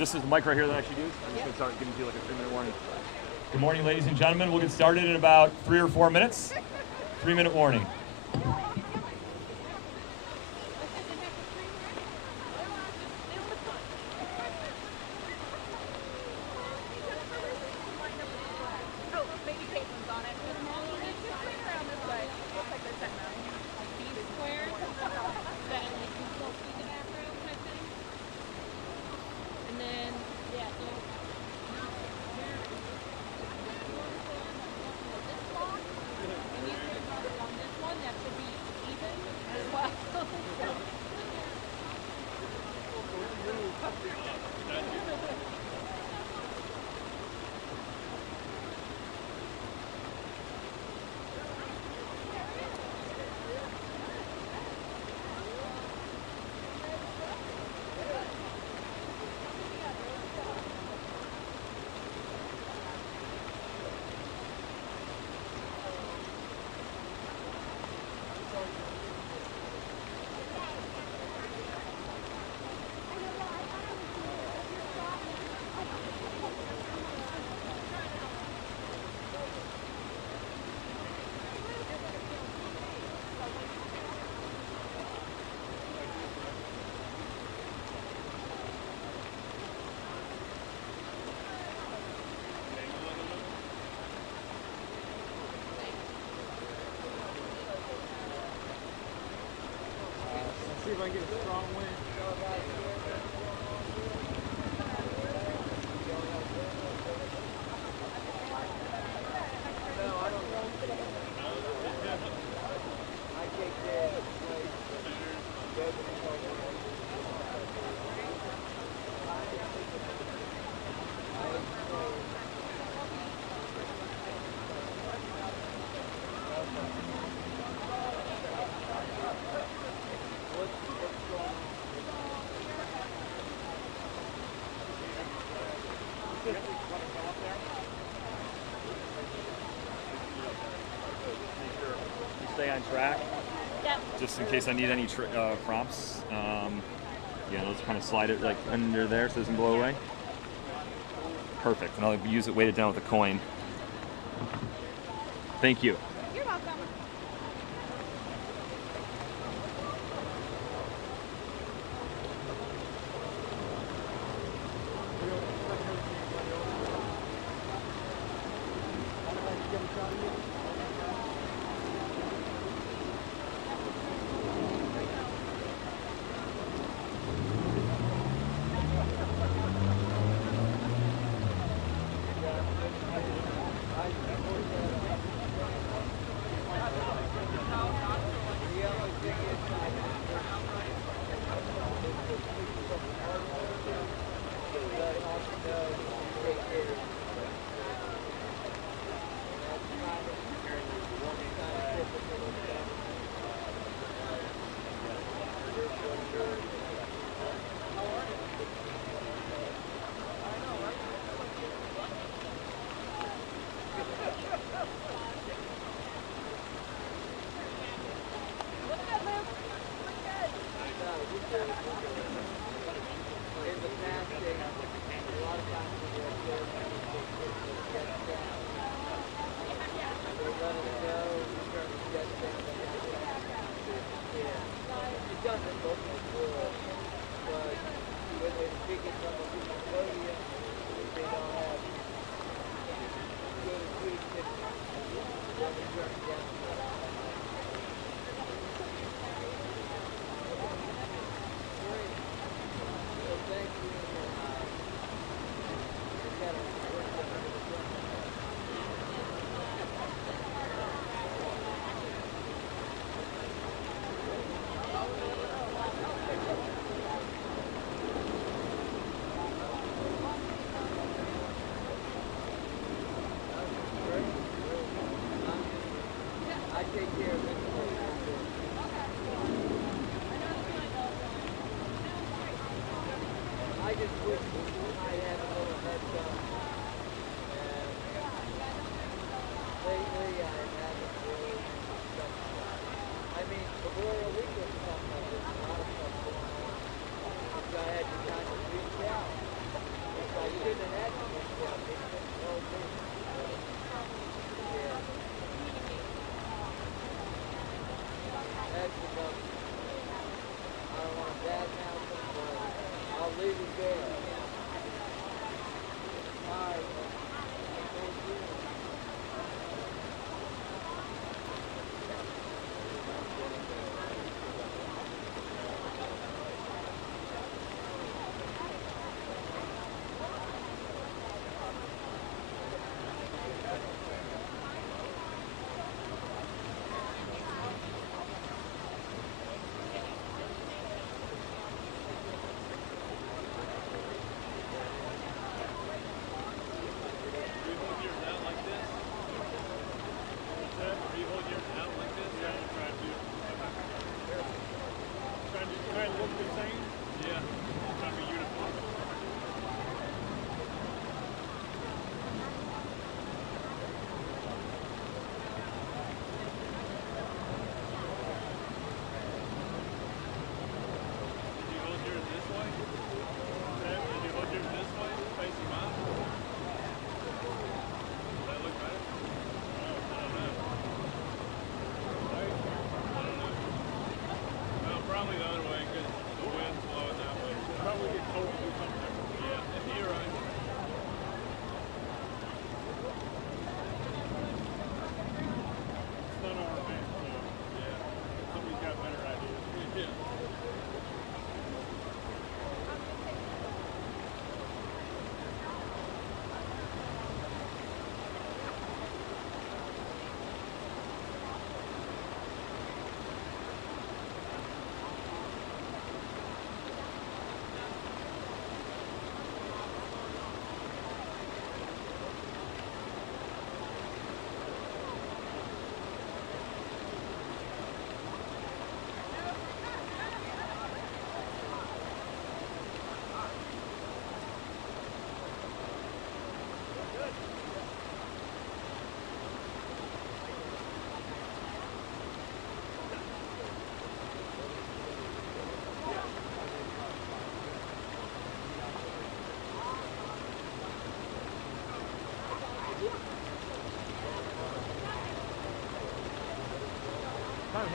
This is the mic right here that I should use. I'm just going to start giving you like a 3-minute warning. Good morning, ladies and gentlemen. We'll get started in about 3 or 4 minutes. 3-minute warning. See if I can get a strong wind. Stay on track. Yep. Just in case I need any prompts. Yeah, let's kind of slide it like under there so it doesn't blow away. Perfect. And I'll use it weighted down with a coin. Thank you. You're welcome.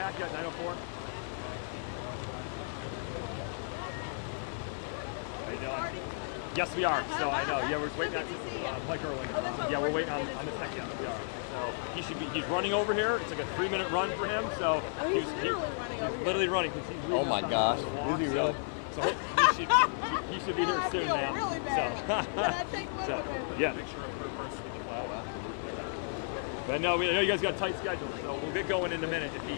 back yet, 904? How you doing? Yes, we are. So I know. Yeah, we're waiting on Mike Irwin. Yeah, we're waiting on the tech. Yeah, we are. So he's running over here. It's like a 3-minute run for him. So he's literally running because he's oh my gosh. Is he really? So he should be here soon, man. Really bad. So yeah. But no, we know you guys got a tight schedule, so we'll get going in a minute if he.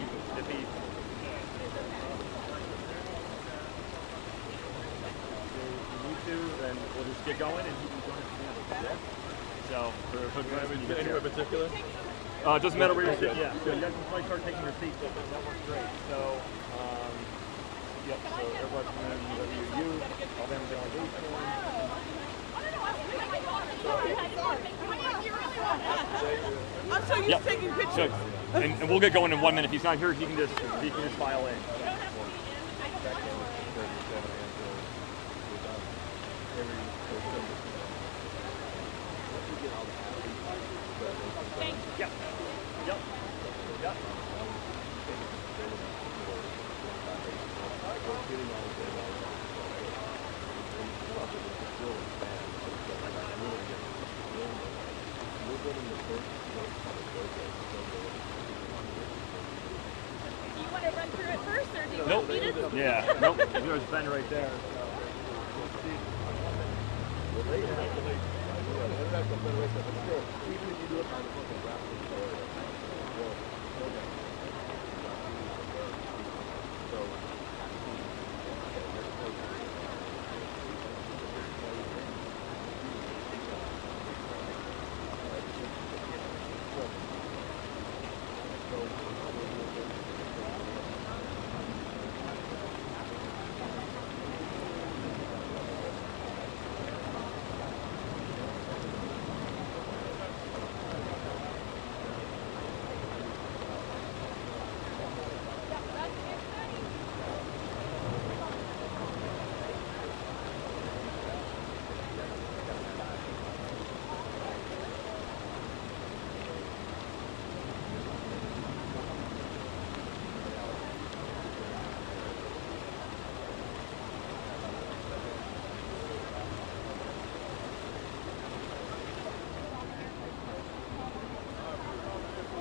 Then we'll just get going and he can join us again. So, Anything in particular? It doesn't matter where you're sitting. Yeah, so you guys can probably start taking your seats. That works great. So, yep. So Airbus Bmw, all them delegation. I'm so used to taking pictures. So, and we'll get going in 1 minute. If he's not here, he can just file in. Yeah, nope. There's Ben right there.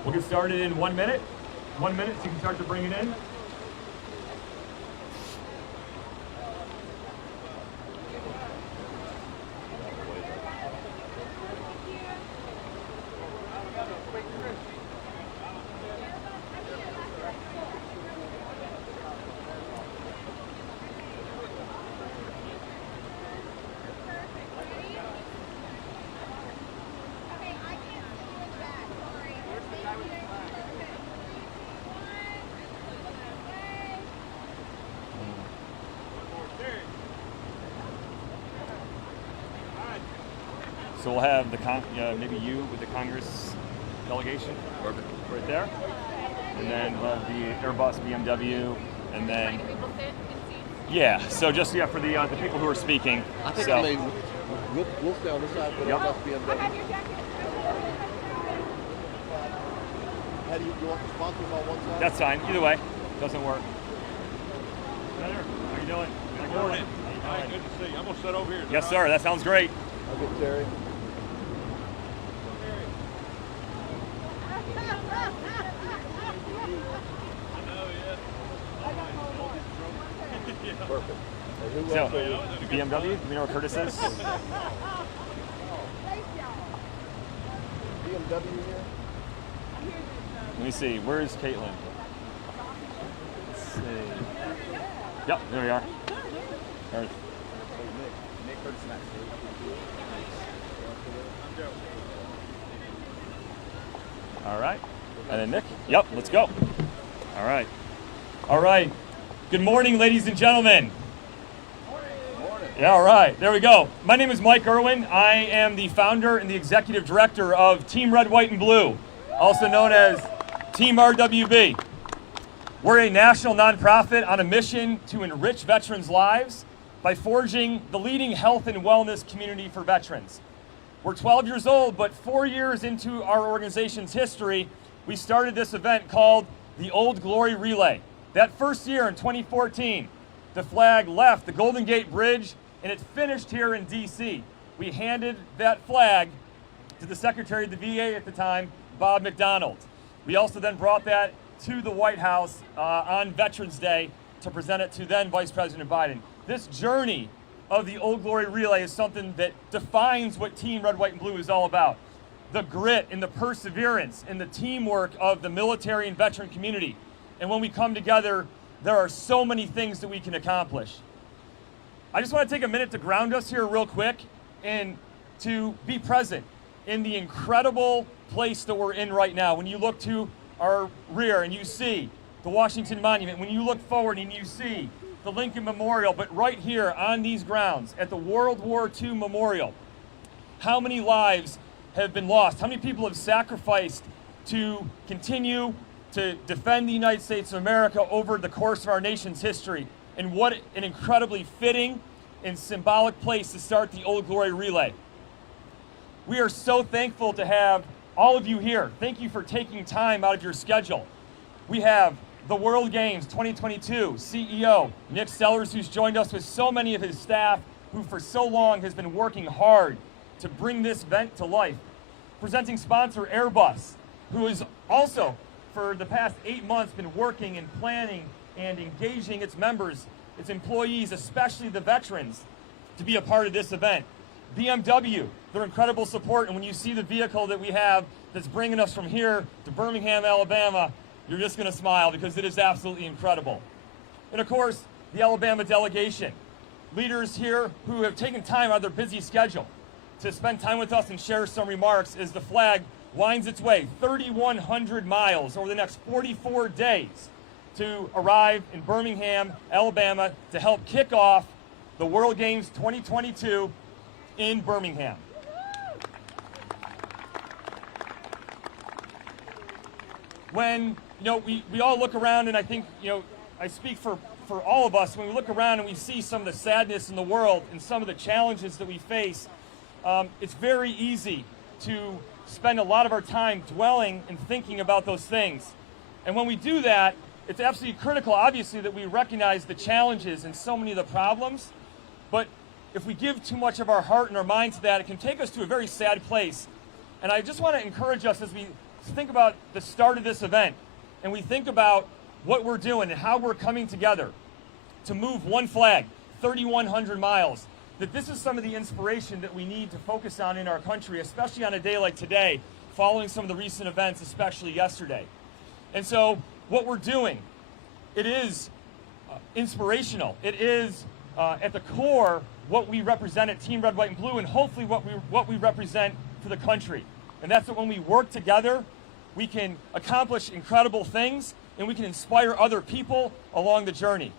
We'll get started in 1 minute. 1 minute so you can start to bring it in. So we'll have the maybe you with the Congress delegation right there, and then we'll have the Airbus Bmw, and then yeah. So just for the people who are speaking. I think so, we'll stay on this side for the yep. Airbus Bmw. How do you want the sponsors on one side? That's fine. Either way, doesn't work. Snyder, how you doing? Good morning. Hi, good to see you. I'm gonna sit over here. Yes, sir. That sounds great. I'll get Terry. Perfect. And who else are you? BMW, do you know where Curtis is? BMW here? Let me see, where is Caitlin? Let's see. Yep, there we are. All right. Nick Curtis next. All right. And then Nick? Yep, let's go. All right. All right. Good morning, ladies and gentlemen. Yeah, all right. There we go. My name is Mike Irwin. I am the founder and the executive director of Team Red, White, and Blue, also known as Team RWB. We're a national nonprofit on a mission to enrich veterans' lives by forging the leading health and wellness community for veterans. We're 12 years old, but 4 years into our organization's history, we started this event called the Old Glory Relay. That first year in 2014, the flag left the Golden Gate Bridge and it finished here in DC. We handed that flag to the Secretary of the VA at the time, Bob McDonald. We also then brought that to the White House on Veterans Day to present it to then Vice President Biden. This journey of the Old Glory Relay is something that defines what Team Red, White, and Blue is all about. The grit and the perseverance and the teamwork of the military and veteran community. And when we come together, there are so many things that we can accomplish. I just want to take a minute to ground us here real quick and to be present in the incredible place that we're in right now. When you look to our rear and you see the Washington Monument, when you look forward and you see the Lincoln Memorial, but right here on these grounds at the World War II Memorial, how many lives have been lost? How many people have sacrificed to continue to defend the United States of America over the course of our nation's history? And what an incredibly fitting and symbolic place to start the Old Glory Relay. We are so thankful to have all of you here. Thank you for taking time out of your schedule. We have the World Games 2022 CEO, Nick Sellers, who's joined us with so many of his staff who for so long has been working hard to bring this event to life. Presenting sponsor Airbus, who has also for the past 8 months been working and planning and engaging its members, its employees, especially the veterans, to be a part of this event. BMW, their incredible support, and when you see the vehicle that we have that's bringing us from here to Birmingham, Alabama, you're just going to smile because it is absolutely incredible. And of course, the Alabama delegation, leaders here who have taken time out of their busy schedule to spend time with us and share some remarks as the flag winds its way 3,100 miles over the next 44 days to arrive in Birmingham, Alabama to help kick off the World Games 2022 in Birmingham. When we all look around, and I think I speak for all of us, when we look around and we see some of the sadness in the world and some of the challenges that we face, it's very easy to spend a lot of our time dwelling and thinking about those things. And when we do that, it's absolutely critical, obviously, that we recognize the challenges and so many of the problems. But if we give too much of our heart and our mind to that, it can take us to a very sad place. And I just want to encourage us as we think about the start of this event and we think about what we're doing and how we're coming together to move one flag, 3,100 miles, that this is some of the inspiration that we need to focus on in our country, especially on a day like today, following some of the recent events, especially yesterday. And so what we're doing, it is inspirational. It is at the core what we represent at Team Red, White, and Blue, and hopefully what we represent for the country. And that's that when we work together, we can accomplish incredible things and we can inspire other people along the journey.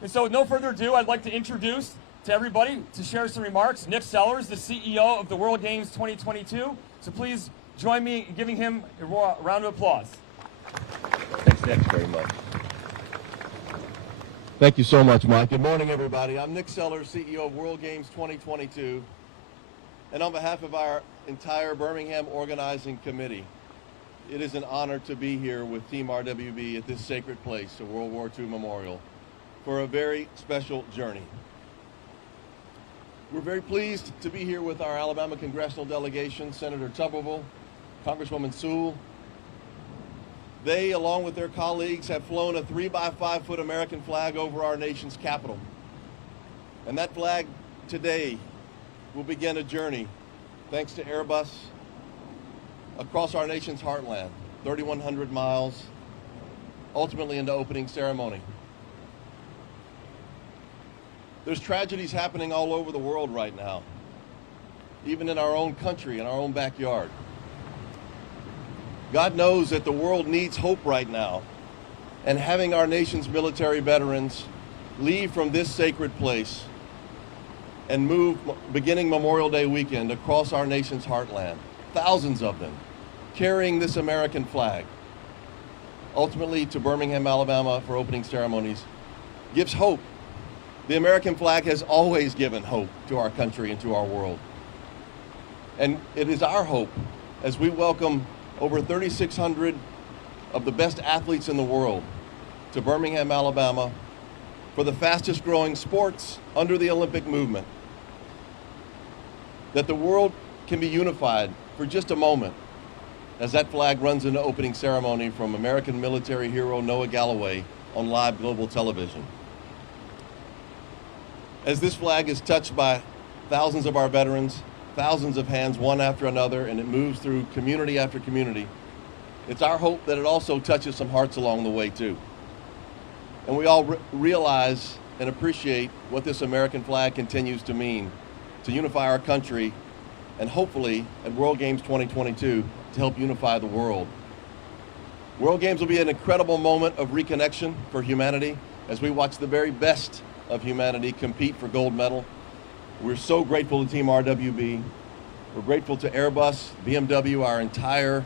And so with no further ado, I'd like to introduce to everybody to share some remarks, Nick Sellers, the CEO of the World Games 2022. So please join me in giving him a round of applause. Thanks, Nick, very much. Thank you so much, Mike. Good morning, everybody. I'm Nick Sellers, CEO of World Games 2022. And on behalf of our entire Birmingham organizing committee, it is an honor to be here with Team RWB at this sacred place, the World War II Memorial, for a very special journey. We're very pleased to be here with our Alabama congressional delegation, Senator Tumberville, Congresswoman Sewell. They, along with their colleagues, have flown a 3x5 foot American flag over our nation's capital. And that flag today will begin a journey, thanks to Airbus, across our nation's heartland, 3,100 miles, ultimately into opening ceremony. There's tragedies happening all over the world right now, even in our own country, in our own backyard. God knows that the world needs hope right now, and having our nation's military veterans leave from this sacred place and move, beginning Memorial Day weekend, across our nation's heartland, thousands of them, carrying this American flag, ultimately to Birmingham, Alabama for opening ceremonies, gives hope. The American flag has always given hope to our country and to our world. And it is our hope as we welcome over 3,600 of the best athletes in the world to Birmingham, Alabama, for the fastest growing sports under the Olympic movement. That the world can be unified for just a moment as that flag runs into opening ceremony from American military hero Noah Galloway on live global television. As this flag is touched by thousands of our veterans, thousands of hands one after another, and it moves through community after community, it's our hope that it also touches some hearts along the way too. And we all realize and appreciate what this American flag continues to mean to unify our country, and hopefully at World Games 2022 to help unify the world. World Games will be an incredible moment of reconnection for humanity as we watch the very best of humanity compete for gold medal. We're so grateful to Team RWB. We're grateful to Airbus, Bmw, our entire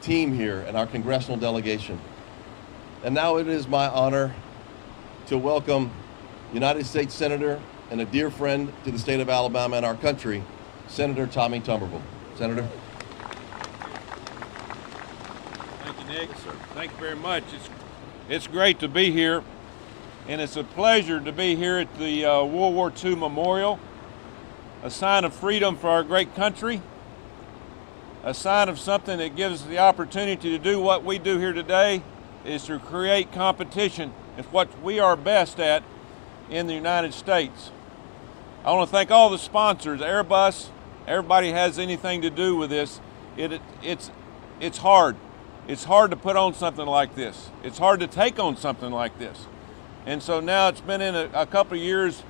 team here and our congressional delegation. And now it is my honor to welcome United States Senator and a dear friend to the state of Alabama and our country, Senator Tommy Tumberville. Senator. Thank you, Nick. Yes, sir. Thank you very much. It's great to be here, and it's a pleasure to be here at the World War II Memorial, a sign of freedom for our great country, a sign of something that gives us the opportunity to do what we do here today, is to create competition. It's what we are best at in the United States. I want to thank all the sponsors, Airbus, everybody has anything to do with this. It's hard. It's hard to put on something like this. It's hard to take on something like this. And so now it's been in a couple of years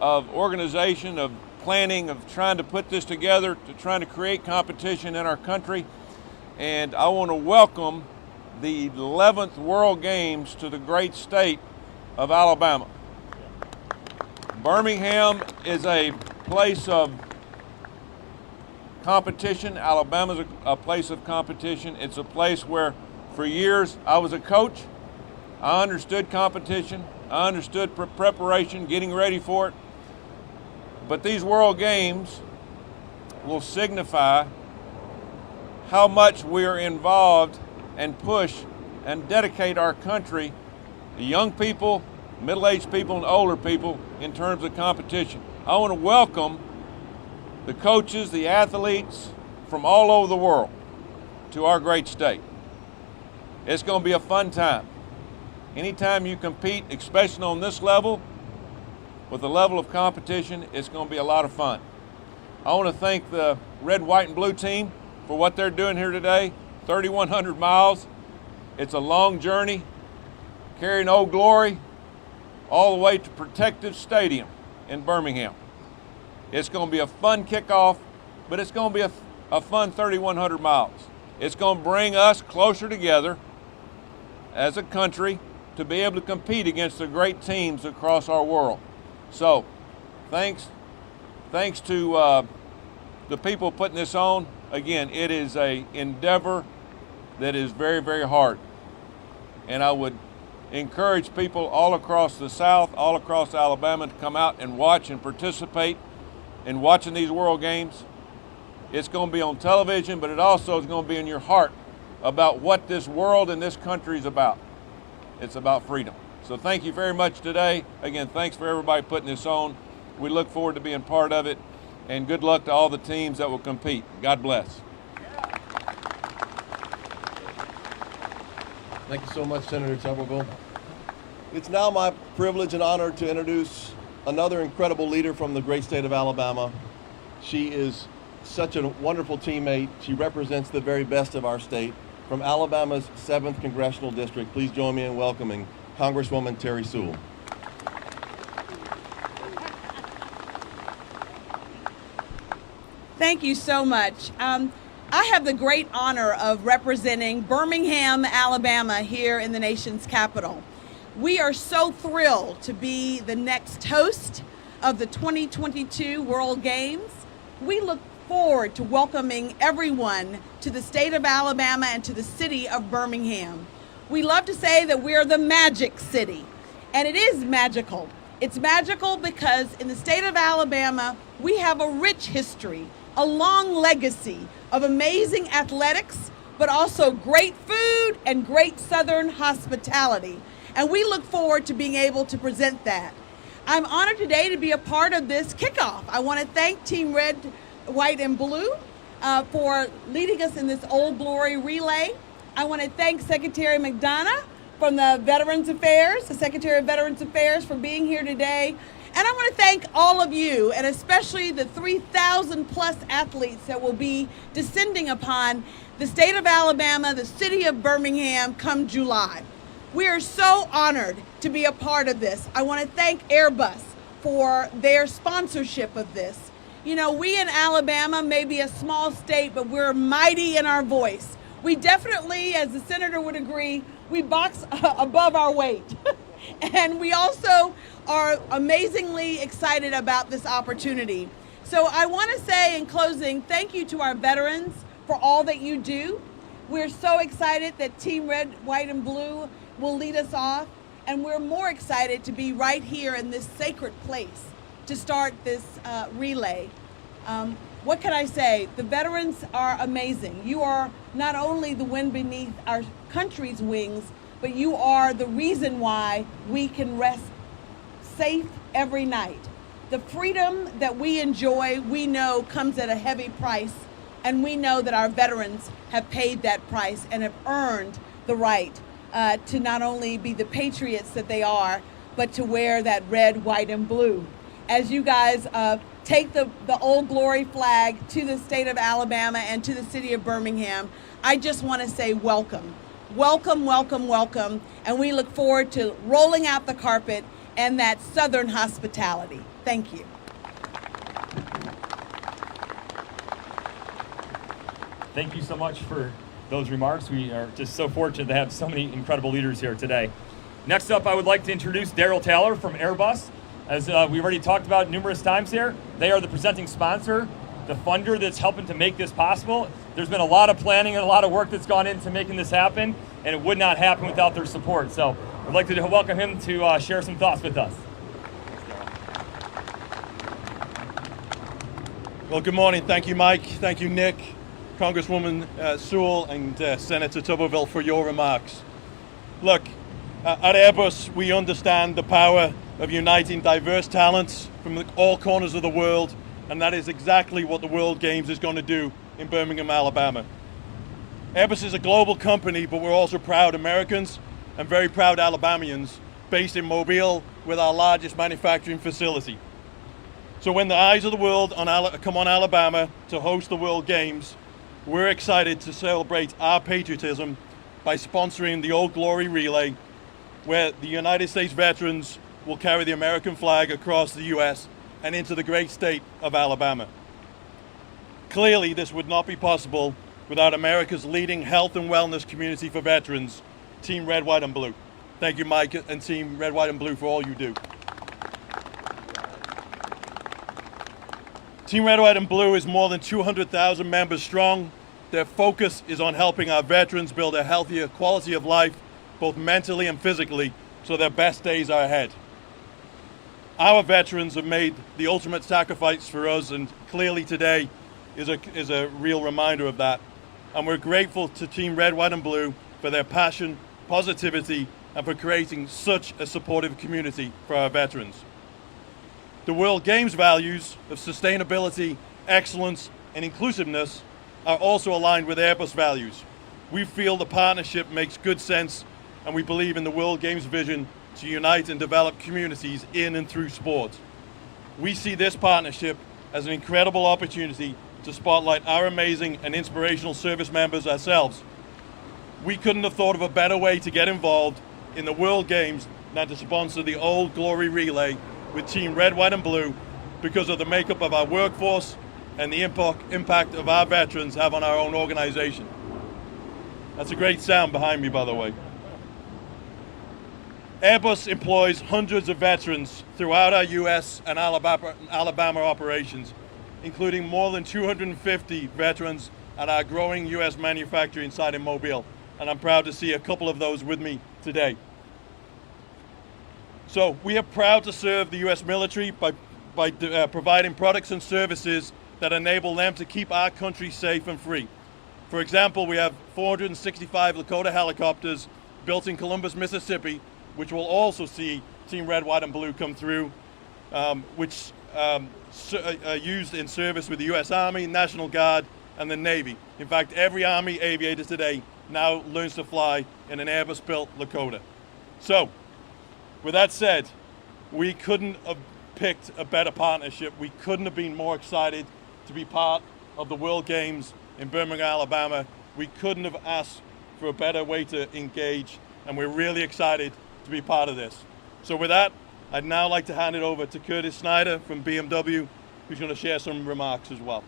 of organization, of planning, of trying to put this together, to trying to create competition in our country. And I want to welcome the 11th World Games to the great state of Alabama. Birmingham is a place of competition. Alabama's a place of competition. It's a place where for years I was a coach. I understood competition. I understood preparation, getting ready for it. But these World Games will signify how much we are involved and push and dedicate our country, the young people, middle-aged people, and older people in terms of competition. I want to welcome the coaches, the athletes from all over the world to our great state. It's going to be a fun time. Anytime you compete, especially on this level, with the level of competition, it's going to be a lot of fun. I want to thank the red, white, and blue team for what they're doing here today. 3,100 miles. It's a long journey, carrying Old Glory all the way to Protective Stadium in Birmingham. It's going to be a fun kickoff, but it's going to be a fun 3,100 miles. It's going to bring us closer together as a country to be able to compete against the great teams across our world. So, thanks to the people putting this on. Again, it is an endeavor that is very, very hard. And I would encourage people all across the South, all across Alabama, to come out and watch and participate in watching these World Games. It's going to be on television, but it also is going to be in your heart about what this world and this country is about. It's about freedom. So thank you very much today. Again, thanks for everybody putting this on. We look forward to being part of it, and good luck to all the teams that will compete. God bless. Thank you so much, Senator Tumberville. It's now my privilege and honor to introduce another incredible leader from the great state of Alabama. She is such a wonderful teammate. She represents the very best of our state. From Alabama's 7th Congressional District, please join me in welcoming Congresswoman Terry Sewell. Thank you so much. I have the great honor of representing Birmingham, Alabama here in the nation's capital. We are so thrilled to be the next host of the 2022 World Games. We look forward to welcoming everyone to the state of Alabama and to the city of Birmingham. We love to say that we are the magic city, and it is magical. It's magical because in the state of Alabama, we have a rich history, a long legacy of amazing athletics, but also great food food, and great Southern hospitality. And we look forward to being able to present that. I'm honored today to be a part of this kickoff. I want to thank Team Red, White, and Blue for leading us in this Old Glory relay. I want to thank Secretary McDonough from the Veterans Affairs, the Secretary of Veterans Affairs, for being here today. And I want to thank all of you, and especially the 3,000 plus athletes that will be descending upon the state of Alabama, the city of Birmingham, come July. We are so honored to be a part of this. I want to thank Airbus for their sponsorship of this. You know, we in Alabama may be a small state, but we're mighty in our voice. We definitely, as the senator would agree, we box above our weight. And we also are amazingly excited about this opportunity. So I want to say in closing, thank you to our veterans for all that you do. We're so excited that Team Red, White, and Blue will lead us off. And we're more excited to be right here in this sacred place to start this relay. What can I say? The veterans are amazing. You are not only the wind beneath our country's wings, but you are the reason why we can rest safe every night. The freedom that we enjoy, we know comes at a heavy price, and we know that our veterans have paid that price and have earned the right to not only be the patriots that they are, but to wear that red, white, and blue. As you guys take the Old Glory flag to the state of Alabama and to the city of Birmingham, I just want to say welcome. Welcome, welcome, welcome. And we look forward to rolling out the carpet and that Southern hospitality. Thank you. Thank you so much for those remarks. We are just so fortunate to have so many incredible leaders here today. Next up, I would like to introduce Daryl Taylor from Airbus. As we've already talked about numerous times here, they are the presenting sponsor, the funder that's helping to make this possible. There's been a lot of planning and a lot of work that's gone into making this happen, and it would not happen without their support. So I'd like to welcome him to share some thoughts with us. Well, good morning. Thank you, Mike. Thank you, Nick, Congresswoman Sewell, and Senator Tumberville for your remarks. Look, at Airbus, we understand the power of uniting diverse talents from all corners of the world, and that is exactly what the World Games is going to do in Birmingham, Alabama. Airbus is a global company, but we're also proud Americans and very proud Alabamians based in Mobile with our largest manufacturing facility. So when the eyes of the world come on Alabama to host the World Games, we're excited to celebrate our patriotism by sponsoring the Old Glory Relay, where the United States veterans will carry the American flag across the U.S. and into the great state of Alabama. Clearly, this would not be possible without America's leading health and wellness community for veterans, Team Red, White, and Blue. Thank you, Mike, and Team Red, White, and Blue for all you do. Team Red, White, and Blue is more than 200,000 members strong. Their focus is on helping our veterans build a healthier quality of life, both mentally and physically, so their best days are ahead. Our veterans have made the ultimate sacrifice for us, and clearly today is a real reminder of that. And we're grateful to Team Red, White, and Blue for their passion, positivity, and for creating such a supportive community for our veterans. The World Games values of sustainability, excellence, and inclusiveness are also aligned with Airbus values. We feel the partnership makes good sense, and we believe in the World Games vision to unite and develop communities in and through sport. We see this partnership as an incredible opportunity to spotlight our amazing and inspirational service members ourselves. We couldn't have thought of a better way to get involved in the World Games than to sponsor the Old Glory Relay with Team Red, White, and Blue because of the makeup of our workforce and the impact of our veterans have on our own organization. That's a great sound behind me, by the way. Airbus employs hundreds of veterans throughout our U.S. and Alabama operations, including more than 250 veterans at our growing U.S. manufacturing site in Mobile, and I'm proud to see a couple of those with me today. So we are proud to serve the U.S. military by providing products and services that enable them to keep our country safe and free. For example, we have 465 Lakota helicopters built in Columbus, Mississippi, which will also see Team Red, White, and Blue come through, which are used in service with the U.S. Army, National Guard, and the Navy. In fact, every Army aviator today now learns to fly in an Airbus-built Lakota. So, with that said, we couldn't have picked a better partnership. We couldn't have been more excited to be part of the World Games in Birmingham, Alabama. We couldn't have asked for a better way to engage, and we're really excited to be part of this. So with that, I'd now like to hand it over to Curtis Snyder from BMW, who's going to share some remarks as well.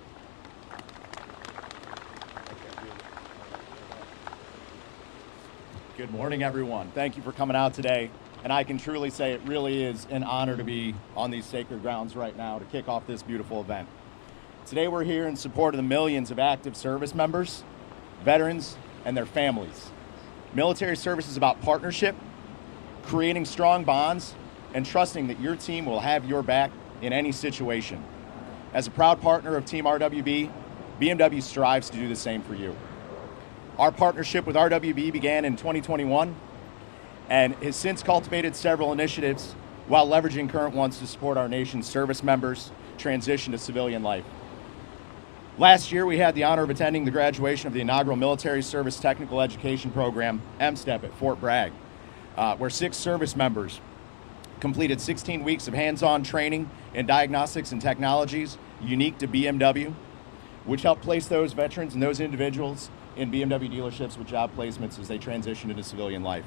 Good morning, everyone. Thank you for coming out today. And I can truly say it really is an honor to be on these sacred grounds right now to kick off this beautiful event. Today we're here in support of the millions of active service members, veterans, and their families. Military service is about partnership, creating strong bonds, and trusting that your team will have your back in any situation. As a proud partner of Team RWB, BMW strives to do the same for you. Our partnership with RWB began in 2021 and has since cultivated several initiatives while leveraging current ones to support our nation's service members' transition to civilian life. Last year, we had the honor of attending the graduation of the inaugural Military Service Technical Education Program, MSTEP, at Fort Bragg, where 6 service members completed 16 weeks of hands-on training in diagnostics and technologies unique to BMW, which helped place those veterans and those individuals in BMW dealerships with job placements as they transition into civilian life.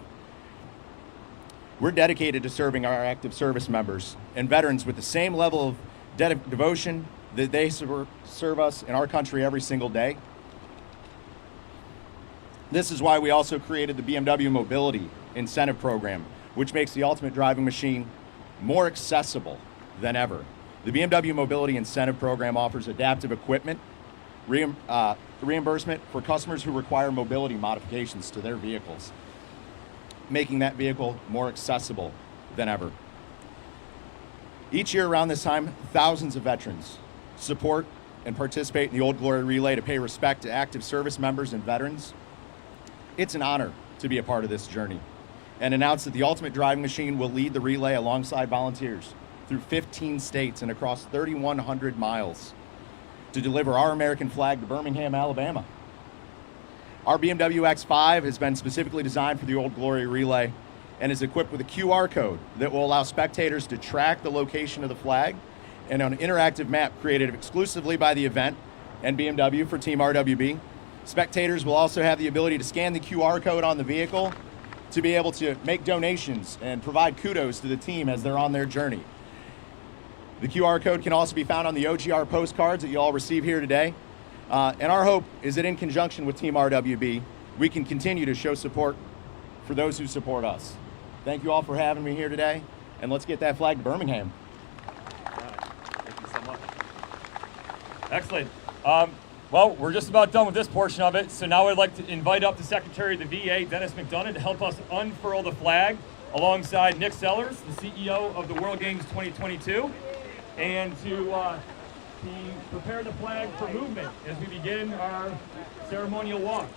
We're dedicated to serving our active service members and veterans with the same level of devotion that they serve us in our country every single day. This is why we also created the BMW Mobility Incentive Program, which makes the ultimate driving machine more accessible than ever. The BMW Mobility Incentive Program offers adaptive equipment, reimbursement for customers who require mobility modifications to their vehicles, making that vehicle more accessible than ever. Each year around this time, thousands of veterans support and participate in the Old Glory Relay to pay respect to active service members and veterans. It's an honor to be a part of this journey and announce that the Ultimate Driving Machine will lead the relay alongside volunteers through 15 states and across 3,100 miles to deliver our American flag to Birmingham, Alabama. Our Bmw X5 has been specifically designed for the Old Glory Relay and is equipped with a QR code that will allow spectators to track the location of the flag and an interactive map created exclusively by the event and BMW for Team RWB. Spectators will also have the ability to scan the QR code on the vehicle to be able to make donations and provide kudos to the team as they're on their journey. The QR code can also be found on the OGR postcards that you all receive here today. And our hope is that in conjunction with Team RWB, we can continue to show support for those who support us. Thank you all for having me here today, and let's get that flag to Birmingham. Thank you so much. Excellent. Well, we're just about done with this portion of it, so now I'd like to invite up the Secretary of the VA, Dennis McDonough, to help us unfurl the flag alongside Nick Sellers, the CEO of the World Games 2022, and to prepare the flag for movement as we begin our ceremonial walk.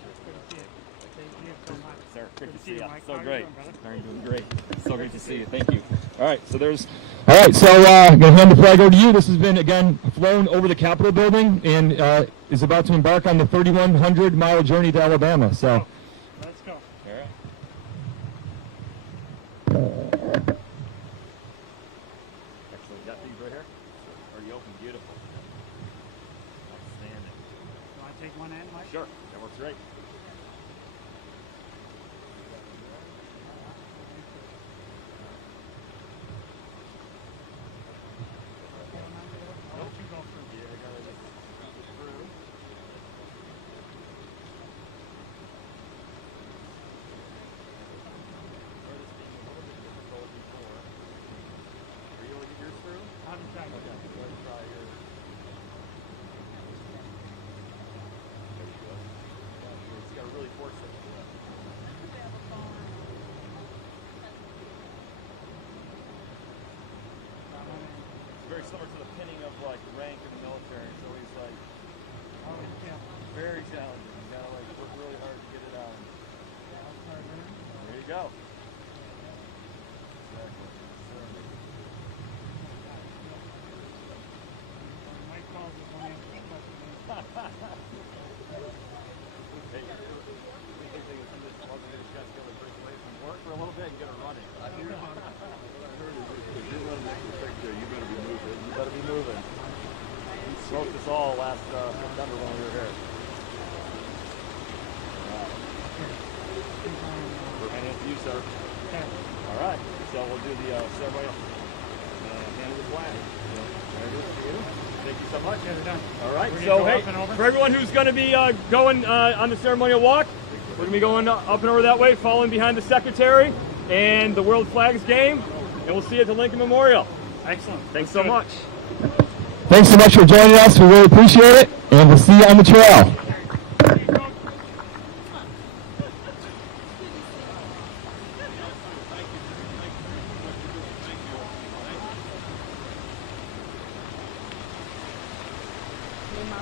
Sir, good to see you. So great. You're doing great. So great to see you. Thank you. All right, so there's. All right, so I'm going to hand the flag over to you. This has been, again, flown over the Capitol building and is about to embark on the 3,100-mile journey to Alabama. So. Let's go. All right. Excellent. You got these right here? Already open. Beautiful. Outstanding. Do I take one end, Mike? Sure. That works great. Very similar to the pinning of like rank in the military. It's always like Very challenging. You gotta like work really hard to get it on. There you go. Exactly. Mike calls it one answer question. Hey, the big thing is somebody just loves it. You guys get like break away from work for a little bit and get it running. I hear you. If you want to make a mistake there, you better be moving. You better be moving. You smoked us all last September when we were here. We're handing it to you, sir. All right. So we'll do the ceremony. Hand of the flag. There it is for you. Thank you so much. Yeah, they're done. All right. We're gonna So go hey, up and over. for everyone who's going to be going on the ceremonial walk, we're going to be going up and over that way, following behind the secretary and the World Flags game, and we'll see you at the Lincoln Memorial. Excellent. Thanks so much. Thanks so much for joining us. We really appreciate it, and we'll see you on the trail. Me and my